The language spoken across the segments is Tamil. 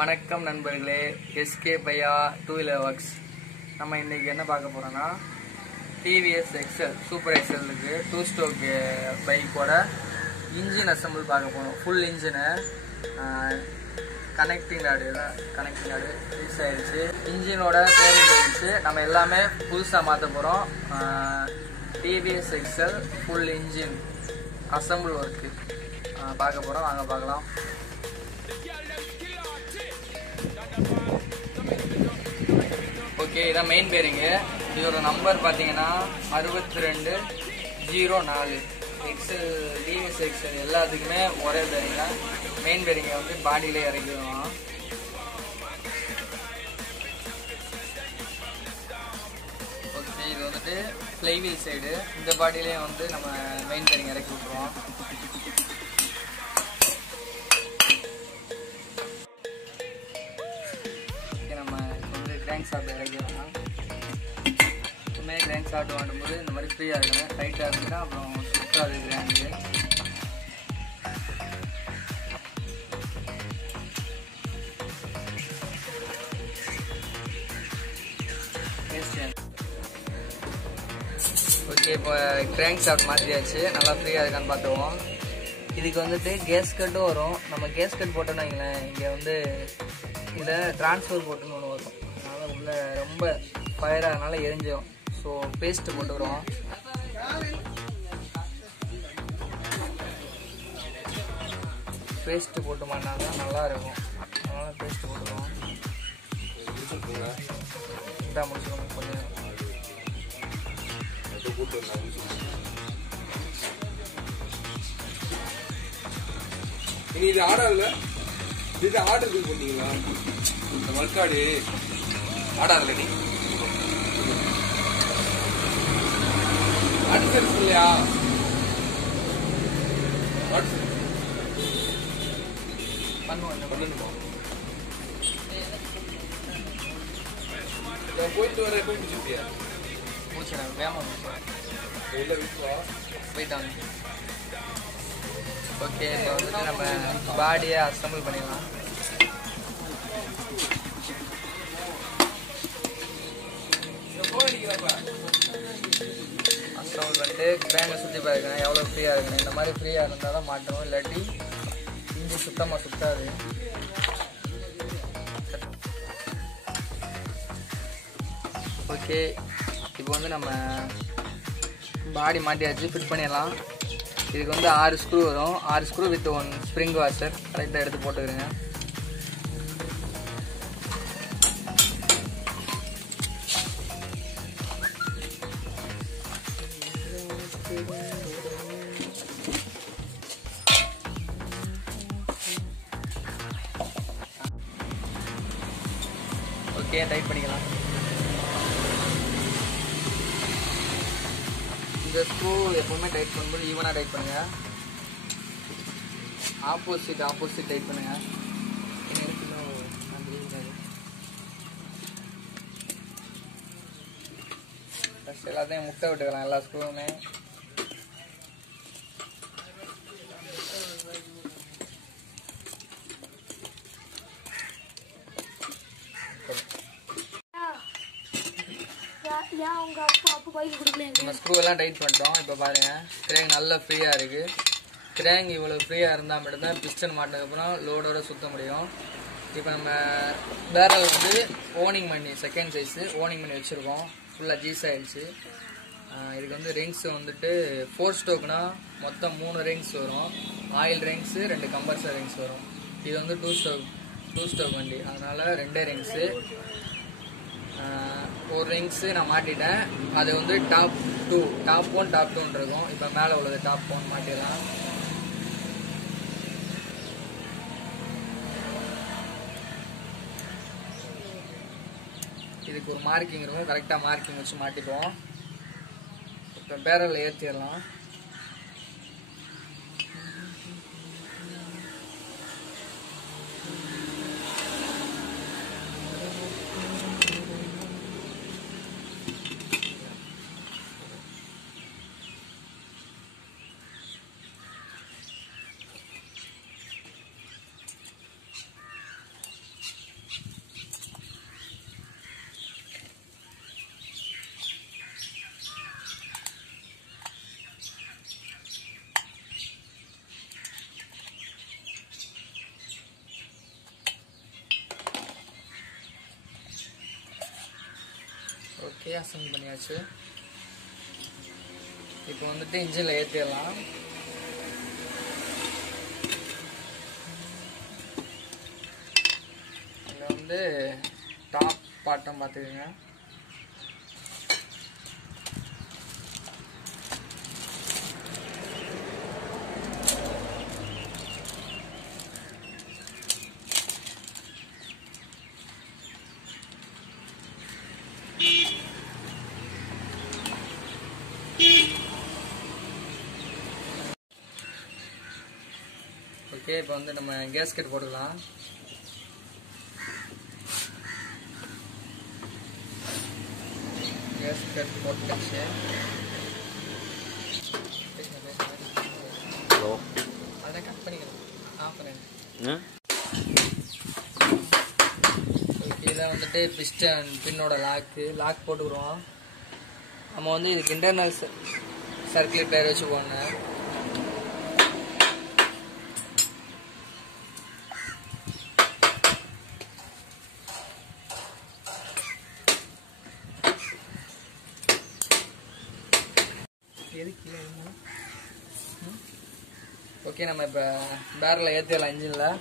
வணக்கம் நண்பர்களே, எஸ்கே பையா டூ வீலர் ஒர்க்ஸ். நம்ம இன்றைக்கி என்ன பார்க்க போகிறோன்னா, டிவிஎஸ் எக்ஸல் சூப்பர் எக்ஸலுக்கு 2 ஸ்ட்ரோக் பைக்கோட இன்ஜின் அசம்பிள் பார்க்க போகிறோம். ஃபுல் இன்ஜினை கனெக்டிங் ராடு யூஸ் ஆகிடுச்சு. இன்ஜினோட ட்ரைனிங் ஆகிடுச்சு. நம்ம எல்லாமே புதுசாக மாற்ற போகிறோம். TVS XL full engine assemble work பார்க்க போகிறோம். வாங்க பார்க்கலாம். ஓகே, இதான் மெயின் பேரிங்கு. இதோட நம்பர் பார்த்தீங்கன்னா 6204. எக்ஸல் டிவிஎஸ் எக்ஸல் எல்லாத்துக்குமே ஒரே பேரிங் தான். மெயின் பேரிங்கை வந்து பாடியிலே இறக்கிடுவோம். ஓகே, இது வந்துட்டு ஃப்ளைவீல் சைடு. இந்த பாடியிலே வந்து நம்ம மெயின் பேரிங் இறக்கி விட்டுருவோம். கிராங்க் ஷாஃப்ட் இறக்கிடலாம். எப்பவுமே கிராங்க் ஷாஃப்ட் வாங்கும்போது இந்த மாதிரி ஃப்ரீயாக இருக்கணும். டைட்டாக இருந்துச்சுன்னா அப்புறம் சுற்றாது கிராங்கு. ஓகே, இப்போ கிராங்க் ஷாஃப்ட் மாற்றியாச்சு. நல்லா ஃப்ரீயாக இருக்கான்னு பார்த்துவோம். இதுக்கு வந்துட்டு கேஸ்கட்டும் வரும். நம்ம கேஸ்கட் போட்டோன்னு வைங்களேன், இங்கே வந்து இதில் ட்ரான்ஸ்ஃபர் போட்டுன்னு ஒன்று வரும். அதனால் உள்ள ரொம்ப ஃபயராக அதனால எரிஞ்சிடும். ஸோ பேஸ்ட்டு போட்டுக்கிறோம். பேஸ்ட்டு போட்டு மாட்டினா தான் நல்லா இருக்கும். அதனால் பேஸ்ட்டு போட்டுக்கிறோம். இதாக முடிச்சுக்கோங்க கொஞ்சம். இது ஆடாதுல, இது ஆர்டர் பண்ணீங்களா? இந்த மல்காடு ஆடாதுல நீ அடுத்து இல்லையா? பண்ணணுமா? போயிட்டு வர போய் முடிச்சுட்டியா? முடிச்சிடறேன், வேகமாக முடிச்சிடறேன். உள்ள வீட்டுவா போயிட்டாங்க. ஓகே, இப்போ வந்துட்டு நம்ம பாடியை அசம்பிள் பண்ணிடலாம். அசம்பிள் பண்ணிட்டு கிராங்கை சுற்றி பார்க்கணும் எவ்வளோ ஃப்ரீயாக இருக்கணும். இந்த மாதிரி ஃப்ரீயாக இருந்தால் தான் மாட்டணும், இல்லாட்டி இஞ்சி சுத்தமாக சுத்தாது. ஓகே, இப்போ வந்து நம்ம பாடி மாட்டியாச்சு. ஃபிட் பண்ணிடலாம். இதுக்கு வந்து 6 ஸ்க்ரூ வரும். 6 ஸ்க்ரூ வித் 1 ஸ்ப்ரிங் வாஷர் கரெக்டாக எடுத்து போட்டுக்கிறேங்க. ஓகே, டைட் பண்ணிக்கலாம். இந்த ஸ்க்ரூ எப்பவுமே டைட் பண்ணும்போது ஈவனாக டைட் பண்ணுங்க. ஆப்போசிட் டைட் பண்ணுங்க. ஃபஸ்ட் எல்லாத்தையும் முட்டை விட்டுக்கலாம், எல்லா ஸ்க்ரூவுமே. நம்ம ஸ்க்ரூ எல்லாம் டைட் பண்ணிட்டோம். இப்போ பாருங்க, கிரேங் நல்லா ஃப்ரீயாக இருக்கு. கிரேங் இவ்வளோ ஃப்ரீயாக இருந்தால் மட்டும்தான் பிஸ்டன் மாட்டினதுக்கப்புறம் லோடோட சுற்ற முடியும். இப்போ நம்ம பேரல் வந்து ஓனிங் பண்ணி செகண்ட் சைஸு ஓனிங் பண்ணி வச்சுருக்கோம். ஃபுல்லாக ஜீஸ் ஆகிடுச்சு. இதுக்கு வந்து ரிங்ஸ் வந்துட்டு 4 ஸ்டோக்னா மொத்தம் 3 ரிங்ஸ் வரும். ஆயில் ரிங்ஸு 2 கம்பல்சரி ரிங்ஸ் வரும். இது வந்து 2 ஸ்டோக் வண்டி, அதனால் 2 ரிங்ஸு. ஒரு ரிங்ஸு நான் மாட்டிட்டேன். அது வந்து டாப் 1 டாப் 2 இருக்கும். இப்போ மேலே உள்ளது டாப் 1 மாட்டிடலாம். இதுக்கு ஒரு மார்க்கிங் இருக்கும், கரெக்டாக மார்க்கிங் வச்சு மாட்டிக்குவோம். இப்போ பேரலில் ஏற்றிடலாம். ஓகே, அசம்பிள் பண்ணியாச்சு. இப்போ வந்துட்டு இன்ஜினில் ஏற்றிடலாம். இதில் வந்து டாப் பாட்டம் பார்த்துக்குங்க. ஓகே, இப்போ வந்து நம்ம கேஸ்கெட் போட்டுக்கலாம். கேஸ்கெட் போட்டுச்சு. ஹலோ, அதை கட் பண்ணிக்கலாம். ஆஃப் பண்ணுங்க. ஓகே, இதான் வந்துட்டு பிஸ்டன் பின்னோட லாக் போட்டுக்கிறோம். நம்ம வந்து இதுக்கு இன்டர்னல் சர்க்கியூட் டயர் வச்சு போடணும். ஓகே, நம்ம இப்போ பேரலில் ஏற்றிடலாம் இன்ஜினில்.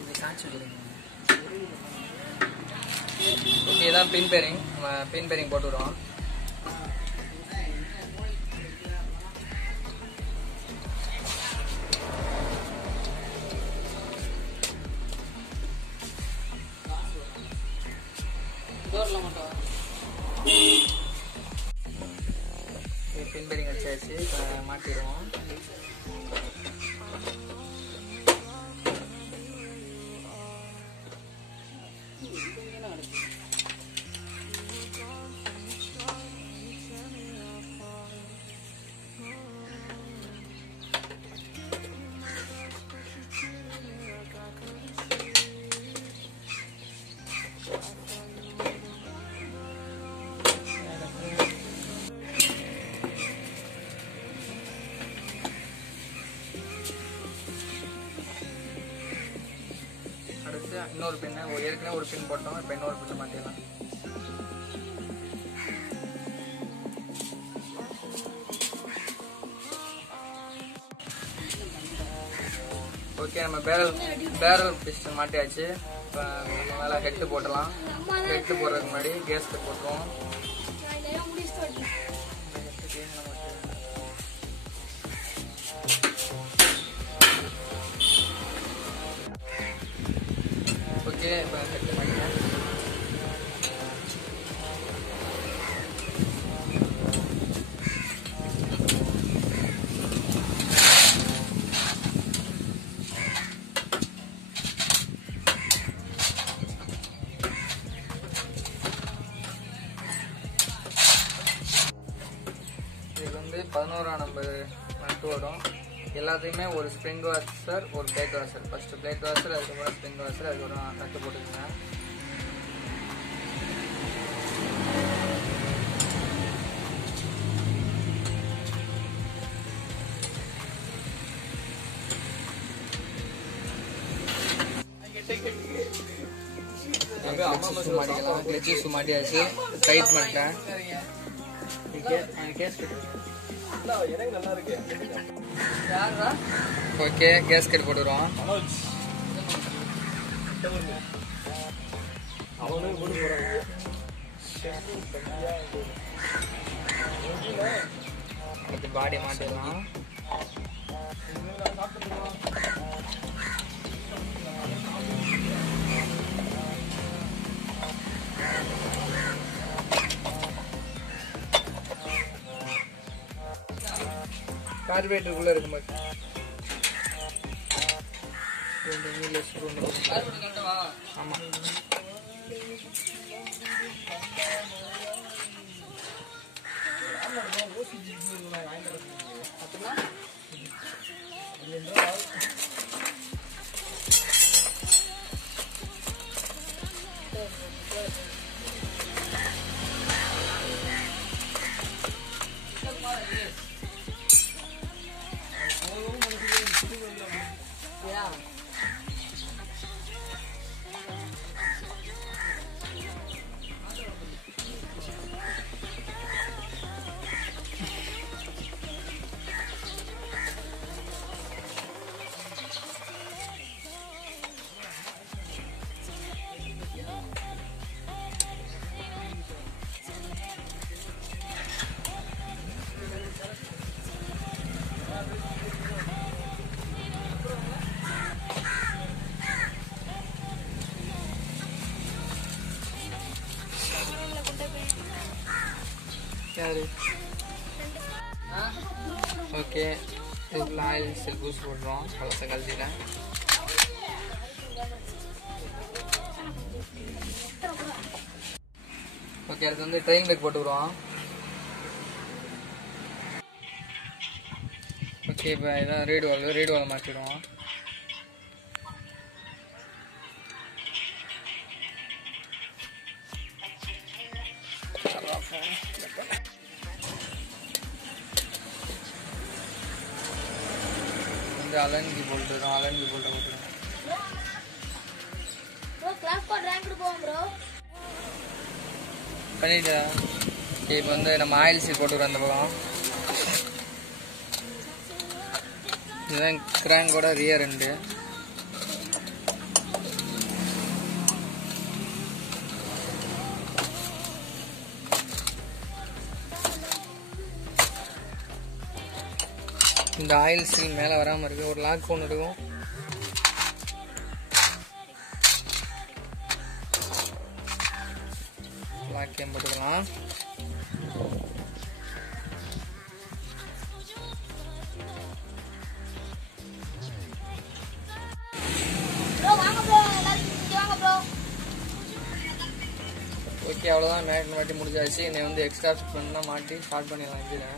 இது காய்ச்சி வச்சுருங்க. ஓகே, இதான் பின் பேரிங். நம்ம பின் பேரிங் போட்டுவிடுவோம். பின் பேரிங் வச்சாச்சு. இப்போ மாட்டிடுவோம். அடுத்து இன்னொரு பின்னை, ஏற்கனவே ஒரு பின் போட்டோம். இப்போ இன்னொரு பின்னை மாட்டிடலாம். ஓகே, நம்ம பேரல் பிஸ்டன் மாட்டியாச்சு. இப்போ நம்ம மேலே ஹெட்டு போட்டலாம். ஹெட்டு போடுறதுக்கு முன்னாடி கேஸ்கெட் போட்டுருவோம். ஓகே, இப்போ ஹெட்டு மாட்டிக்கலாம். இதுக்கு வந்து 11ஆம் நம்பர் நட்டு வரும். எல்லாத்தையுமே ஒரு ஸ்ப்ரிங் வாஷர், ஒரு plate washer. First plate washer, அதுக்கப்புறம் ஸ்ப்ரிங் வாஷர், அதுக்கப்புறம் நட்டு போட்டுக்கோங்க. கிளச்சு மாட்டியாச்சு. டைட் பண்ணிட்டேன். ஓகே, கேஸ்கெட் போட்டுருவோம். பாடி மாட்டிடலாம். கார்பரேட்டருக்குள்ள இருக்கு மாதிரி. ஆமா, யாரு ஓகே இதுக்குள்ள ஆயில் செல் பூஸ்ட் போடுறோம் பழச கழுதியில். ஓகே அடுத்து வந்து ட்ரெயின் பேக் போட்டுக்கிறோம். ஓகே இப்போ இதான் ரீடு வால் மாற்றிடுவோம். வந்து அலங்கி போட்டுடும் போட்டுடும். பண்ணிட்டா இப்போ வந்து நம்ம ஆயில் சீல் போட்டுக்கிறோம் அந்த பக்கம். இதுதான் கிராங்கோட ரியர் ரெண்டு. இந்த ஆயில் சீல் மேலே வராமல் இருக்கு. ஒரு லாக் ஒன்று இருக்கும். லாக்கையும் போட்டுக்கலாம். ஓகே அவ்வளோதான் மேட் மாட்டி முடிஞ்சாச்சு. என்னை வந்து எக்ஸ்ட்ரா ஃபிட் பண்ணால் மாட்டி ஸ்டார்ட் பண்ணிடலாம் இன்ஜினை.